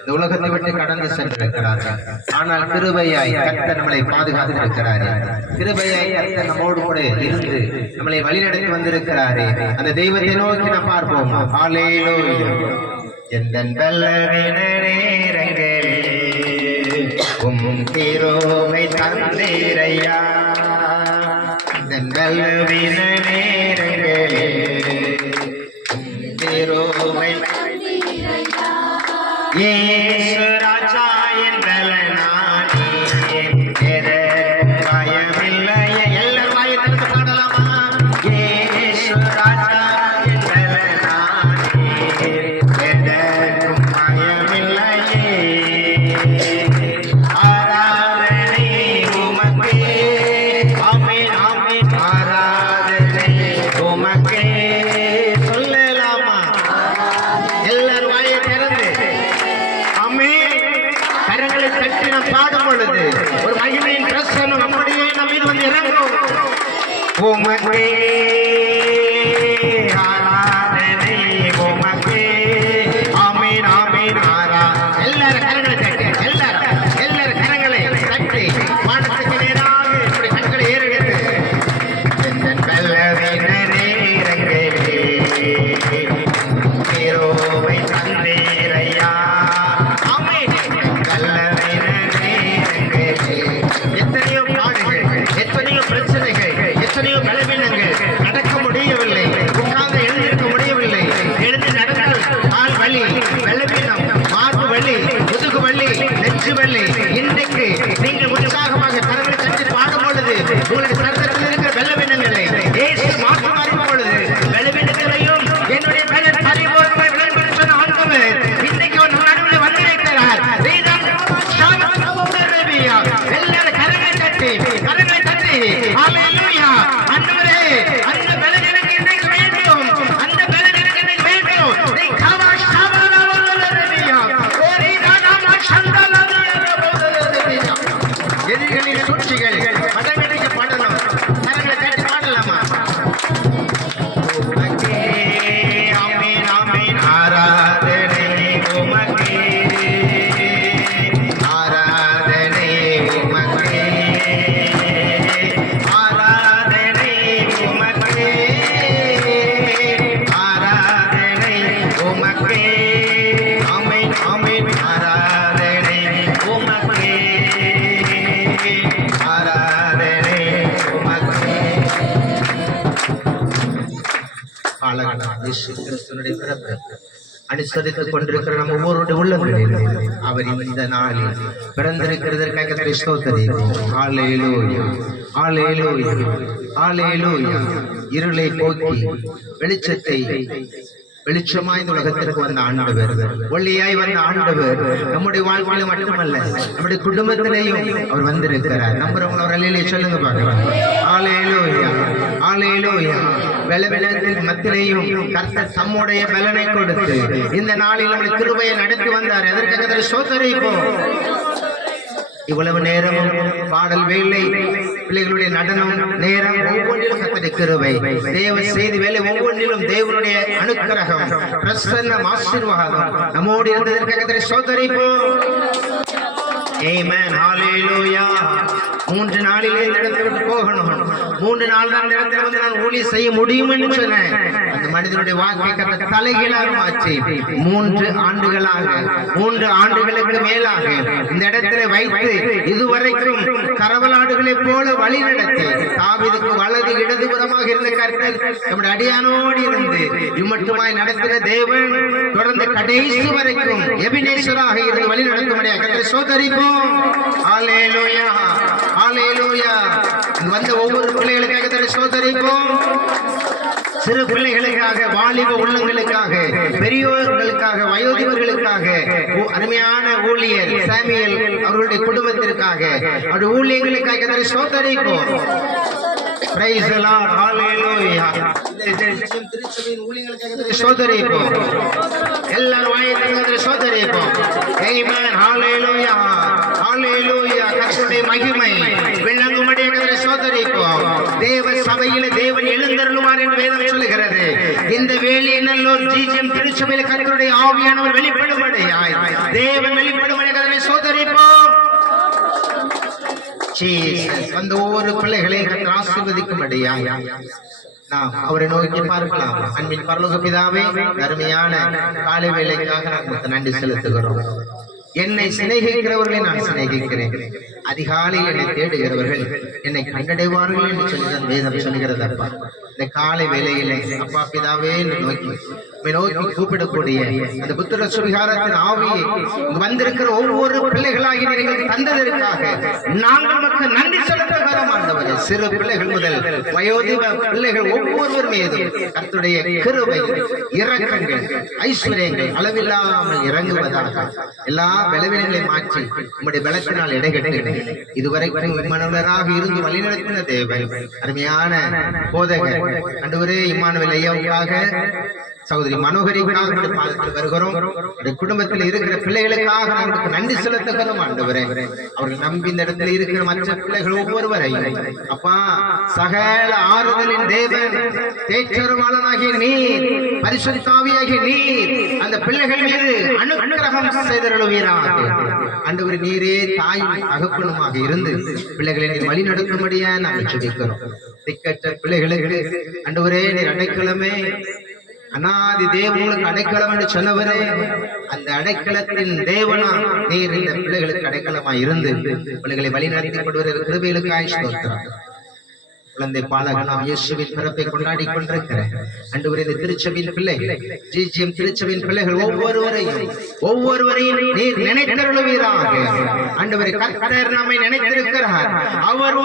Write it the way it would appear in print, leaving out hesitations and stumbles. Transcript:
இந்த உலகத்தை விட்டு கடந்து சென்றிருக்கிறார்கள். ஆனால் கிருபையாய் கர்த்தர் நம்மளை பாதுகாத்திருக்கிறாரே, கிருபையாய் கர்த்தர் நம்மோடு கூட இருந்து நம்மளை வழிநடத்தி வந்திருக்கிறாரே, அந்த தெய்வத்தை நோக்கி நாம் பார்ப்போம். ஹல்லேலூயா. எந்தன் பலவீன நேரங்களிலே உம் கிருபை தந்தீரையா, எந்தன் பலவீன நேரங்களிலே உம் கிருபை இயேசு ராஜா என் பலனானே, எதற்கும் பயமில்லையே. எல்லாரும் வாயை திறந்து பாடலாமா? இயேசு ராஜா என் பலனானே, எதற்கும் பயமில்லையே. ஆராதனை உமக்கே, ஆமென் ஆமென். ஆராதனை உமக்கே. சொல்லலாமா? எல்லாரும் வாயை திறந்து கரங்களை தட்டி நாம் பாடும் பொழுது ஒரு மகிமையின் பிரசன்னம் அப்படியே நம் மீது வந்து இறங்கும். உமக்கே ஆராதனை, உமக்கே ஆமென் ஆமென். எல்லாரும் கரங்களை தட்டி, எல்லாரும் கரங்களை தட்டி வானத்துக்கு நேராக இப்படி கண்களை ஏறெடுத்து எந்தன் பலவீன நேரங்களிலே கிருபை தந்தீரையா. எத்தனையோ பாடுகள், எத்தனையோ பிரச்சனைகள், எத்தனையோ பலவீனங்கள், நடக்க முடியவில்லை, உட்கார்ந்து எழுந்திருக்க முடியவில்லை, எழுந்து நடந்தால் கால் வலி, பலவீனம், மார்பு வலி, முதுகு வலி, நெஞ்சு வலி. இன்றைக்கு நீங்கள் உற்சாகமாக கரங்களை தட்டி பாடும் பொழுது உங்களுடைய சரீரத்தில் இருக்கிற பலவீனங்களை இயேசு மாற்றி மாறும் பொழுது பலவீனங்களையும் என்னுடைய பலன் பரிபூர்ணமாய் விளம்பரம் ஆண்டவர் இன்றைக்கு ஒரு நடுவில் வந்து வைக்கிறார். எல்லாரும் கரங்களை தட்டி ஹல்லேலூயா. ஆண்டவரே, அந்த பலன் எனக்கு இன்றைக்கு வேண்டும், அந்த பலன் எனக்கு இன்றைக்கு வேண்டும். நீ காவா ஷாபாலா வல்லரபியா ஓரி ராமா சந்தலா வல்லரபியா. எதிரிகளின் சூழ்ச்சிகள் படமெடுக்க பாடலாம். கரங்களை தட்டி பாடலாமா? உமக்கே ஆமென் ஆமென். ஆராதனை உமக்கே, ஆராதனை உமக்கே, ஆராதனை உமக்கே, ஆராதனை உமக்கே ஆமென் ஆமென். ஆராதனை உமக்கே, ஆராதனை உமக்கே. பாலகனாகிய இயேசு கிறிஸ்துவினுடைய பிறப்பு அனுசரித்துக் கொண்டிருக்கிற நம்ம ஒவ்வொருடைய உள்ளங்களில் அவர் இந்த நாளில் பிறந்திருக்கிறதற்காக ஸ்தோத்திரிக்கிறோம். ஹல்லேலூயா, ஹல்லேலூயா, ஹல்லேலூயா. இருளை போக்கி வெளிச்சத்தை வெளிச்சமாய் இந்த உலகத்திற்கு வந்த ஆண்டவர், ஒளியாய் வந்த ஆண்டவர் நம்முடைய வாழ்க்கையில மட்டுமல்ல நம்முடைய குடும்பத்திலேயும் அவர் வந்திருக்கிறார். நம்புறவங்க ஒரு அல்லேலூயா சொல்லுங்க பார்க்கலாம். ஹல்லேலூயா, ஹல்லேலூயா. பலவீனத்தின் மத்தியிலேயும் கர்த்தர் தம்முடைய பலனை கொடுத்து இந்த நாளில் நம்முடைய கிருபையை நடத்தி வந்தார். அதற்காக ஸ்தோத்திரிப்போம். இவ்வளவு நேரமும் பாடல் வேலை, பிள்ளைகளுடைய நடனம் நேரம், ஒவ்வொன்றிலும் கர்த்தருடைய கிருபை, தேவ செய்தி வேலை, ஒவ்வொன்றிலும் தேவனுடைய அனுக்கிரகம், பிரசன்னம், ஆசீர்வாதம் நம்மோடு இருந்ததற்காக ஸ்தோத்திரிப்போம். ஆமென், ஹல்லேலூயா. 3 நாளிலே இந்த இடத்தை விட்டு போகணும். 3 நாள் தான் இந்த இடத்துல வந்து நான் ஊழியம் செய்ய முடியும் என்று சொன்னேன். அந்த மனிதனுடைய வாழ்க்கை கட்ட தலைகீழாக மாற்றி 3 ஆண்டுகளாக 3 ஆண்டுகளுக்கு மேலாக இந்த இடத்துல வைத்து இதுவரைக்கும் கரவலாடுகளை போல வழி நடத்தி தாவீதுக்கு வலது இடதுபுறமாக இருந்த கர்த்தர் நம்முடைய அடியானோடு இருந்து இம்மட்டுமாய் நடத்தின தேவன் தொடர்ந்து கடைசி வரைக்கும் எபினேசராக இருந்து வழி நடத்தும்படியாக கர்த்தரை ஸ்தோத்திரிப்போம். ஹல்லேலூயா, ஹல்லேலூயா. வந்த ஒவ்வொரு பிள்ளைகளுக்காக கர்த்தரை ஸ்தோத்திரிப்போம். சிறு பிள்ளைகளுக்காக, வாலிப உள்ளங்களுக்காக, பெரியோர்களுக்காக, வயோதிபர்களுக்காக, அருமையான ஊழியர் சாமியல் அவர்களுடைய குடும்பத்திற்காக, அவருடைய ஊழியர்களுக்காக கர்த்தரை ஸ்தோத்திரிப்போம். Praise the Lord, hallelujah. திருச்சபையின் ஊழியர்களுக்காக ஸ்தோத்திரிப்போம். எல்லாரும் வாயை ஸ்தோத்திரிப்போம். Amen, hallelujah, hallelujah. கர்த்தருடைய மகிமை விளங்கும்படியாக ஸ்தோத்திரிப்போம். தேவ சபையில தேவன் எழுந்தருளுவார் என்று வேதம் சொல்லுகிறது. இந்த வேலையினல்லோர் ஜிஜிஎம் திருச்சபையில் கர்த்தருடைய ஆவியானவர் வெளிப்படும்படியாய் தேவன் வெளிப்படும்படியாக அதனை சோதரிப்போம். அந்த ஒவ்வொரு பிள்ளைகளையும் கர்த்தர் ஆசீர்வதிக்கும்படியாய் நாம் அவரை நோக்கி பார்க்கலாம். அன்பின் பரலோக பிதாவே, அருமையான காலை வேளைக்காக நான் நன்றி செலுத்துகிறோம். என்னை சிநேகிக்கிறவர்களை நான் சிநேகிக்கிறேன். அதிகாலையில் என்னை தேடுகிறவர்கள் என்னை கண்டடைவார்கள் என்று சொல்லி வேதம் சொல்கிறது. அப்பா, இந்த காலை வேளையிலே அப்பா பிதாவே நோக்கி கூப்பிடக்கூடிய அந்த புத்திர சுவிகாரத்தின் ஆவியை வந்திருக்கிற ஒவ்வொரு பிள்ளைகளாகி நீங்கள் தந்ததற்காக நாங்கள் நமக்கு நன்றி செலுத்துகிறோம். ஆண்டவரே, சிறு பிள்ளைகள் முதல் வயோதிப பிள்ளைகள் ஒவ்வொருவர் மீதும் கர்த்தருடைய கிருபை, இரக்கங்கள், ஐஸ்வர்யங்கள் அளவில்லாமல் இறங்குவதாக எல்லா பலவீனங்களை மாற்றி உம்முடைய பலத்தினால் இடைகட்டு இதுவரைக்கும் இம்மானுவேலராக இருந்து வழிநடத்தின தேவன், அருமையான போதகர் ஆண்டவரே இம்மானுவேல் ஐயாவுக்காக, சகோதரி மனோகரிக்காக பாதத்தில் வருகிறோம். குடும்பத்தில் இருக்கிற பிள்ளைகளுக்காக நாங்களுக்கு நன்றி செலுத்துகிறோம். ஆண்டவரே, அவர்கள் நம்பி இந்த இடத்துல இருக்கிற மற்ற பிள்ளைகள் ஒவ்வொருவரையும் அப்பா சகல ஆறுதலின் தேவன், தேற்றருமாளனாகிய நீர், பரிசுத்த ஆவியாகிய நீர் அந்த பிள்ளைகள் மீது அனுக்கிரகம் செய்தருளுவீராக. ஆண்டவரே, நீரே தாயும் அகப்பனுமாக இருந்து பிள்ளைகளை நீர் வழி நடக்கும்படியா நாங்கள் ஜெபிக்கிறோம். திக்கற்ற பிள்ளைகளுக்கு ஆண்டவரே நீர் அடைக்கலமே, அநாதி தேவனுக்கு அடைக்கலம் என்று சொன்னவரே, அந்த அடைக்கலத்தின் தேவனா நீர் இந்த பிள்ளைகளுக்கு அடைக்கலமா இருந்து பிள்ளைகளை வழி நடத்தி கொண்டு கிருபைகளுக்காய் ஸ்தோத்திரம். குழந்தை பாலகனாம் இயேசுவின் பிறப்பை கொண்டாடி கொண்டிருக்கிற ஆண்டவரே, இந்த திருச்சபையின் பிள்ளைகள், ஜிஜிஎம் திருச்சபையின் பிள்ளைகள் ஒவ்வொருவரையும் நீர் நினைத்தருளுவீராக. ஆண்டவரே, கர்த்தர் நம்மை நினைத்திருக்கிறார். அவர்